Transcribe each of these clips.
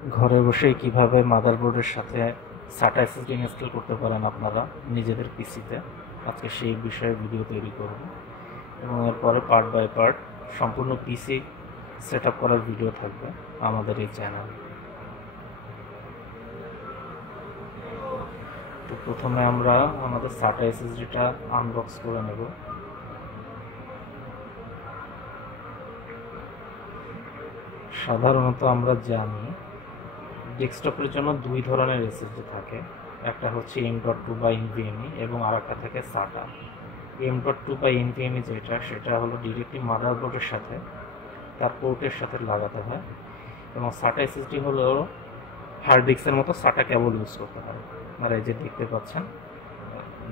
ঘরে বসে কিভাবে মাদারবোর্ডের সাথে SATA SSD ইনস্টল করতে পারেন আপনারা নিজেদের পিসিতে, আজকে সেই বিষয়ে ভিডিও তৈরি করব এবং এরপরে পার্ট বাই পার্ট সম্পূর্ণ পিসি সেট আপ করার ভিডিও থাকবে আমাদের এই চ্যানেলে। তো প্রথমে আমরা আমাদের SATA SSDটা আনবক্স করে নেব। সাধারণত আমরা জানি ডেস্কটপের জন্য দুই ধরনের এসএসডি থাকে, একটা হচ্ছে M.2 বা NVMe এবং আরেকটা থাকে SATA। M.2 বা NVMe সেটা হলো ডিরেক্টলি মাদারবোর্ডের সাথে তার পোর্টের সাথে লাগাতে হয়, এবং SATA এসএসডি হলো হার্ড ডিস্কের মতো SATA কেবল ইউজ করতে হয়। আর এই যে দেখতে পাচ্ছেন,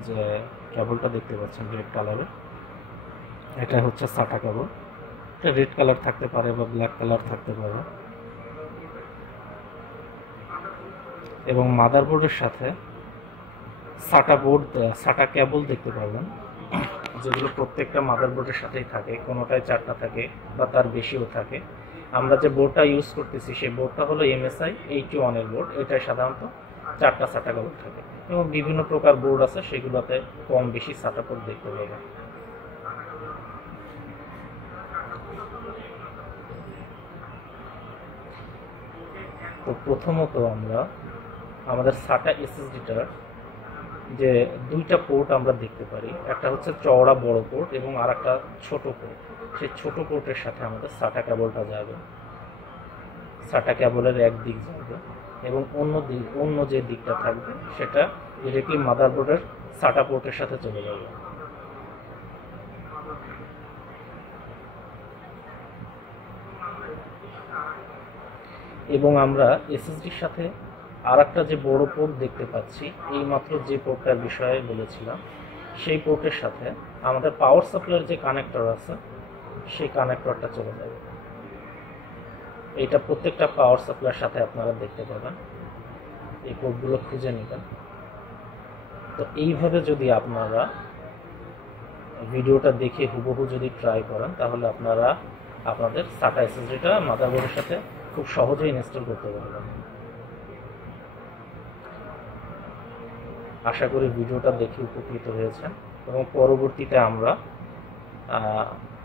যে কেবলটা দেখতে পাচ্ছেন রেড কালারের, এটা হচ্ছে SATA কেবল। এটা রেড কালার থাকতে পারে বা ব্ল্যাক কালার থাকতে পারে, এবং মাদারবোর্ডের সাথে SATA কেবল দেখতে পাবেন, যেগুলো প্রত্যেকটা মাদারবোর্ডের সাথেই থাকে, কোনোটায় 4টা থাকে বা তার বেশিও থাকে। আমরা যে বোর্ডটা ইউজ করতেছি সেই বোর্ডটা হলো MSI 81 এর বোর্ড, এটায় সাধারণত 4টা SATA কেবল থাকে, এবং বিভিন্ন প্রকার বোর্ড আছে সেগুলোতে কম বেশি SATA পোর্ট দেখতে পাবেন। তো প্রথমত আমরা আমাদের SATA SSDটার যে দুইটা পোর্ট আমরা দেখতে পারি, একটা হচ্ছে চওড়া বড় পোর্ট এবং আর একটা ছোট পোর্ট। সেই ছোট পোর্টের সাথে আমাদের SATA কেবলটা যাবে, SATA কেবলের এক দিক যাবে, এবং অন্য যে দিকটা থাকবে সেটা ডিরেক্টলি মাদারবোর্ডের SATA পোর্টের সাথে চলে যাবে। এবং আমরা এসএসডির সাথে আর একটা যে বড় পোর্ট দেখতে পাচ্ছি, এইমাত্র যে পোর্টটার বিষয়ে বলেছিলাম, সেই পোর্টের সাথে আমাদের পাওয়ার সাপ্লাইয়ের যে কানেক্টর আছে সেই কানেক্টরটা চলে যাবে। এইটা প্রত্যেকটা পাওয়ার সাপ্লাইয়ের সাথে আপনারা দেখতে পাবেন, এই পোর্টগুলো খুঁজে নেবেন। তো এইভাবে যদি আপনারা ভিডিওটা দেখে হুবহু যদি ট্রাই করেন, তাহলে আপনারা আপনাদের SATA এসএসডিটা মাদারবোর্ডের সাথে খুব সহজেই ইনস্টল করতে পারবেন। আশা করি ভিডিওটা দেখে উপকৃত হয়েছেন, এবং পরবর্তীতে আমরা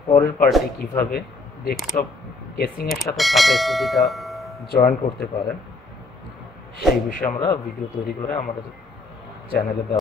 পরের পার্টে কিভাবে ডেস্কটপ কেসিংয়ের সাথে SATA এসএসডিটা জয়েন করতে পারেন সেই বিষয়ে আমরা ভিডিও তৈরি করে আমাদের চ্যানেলে দেওয়া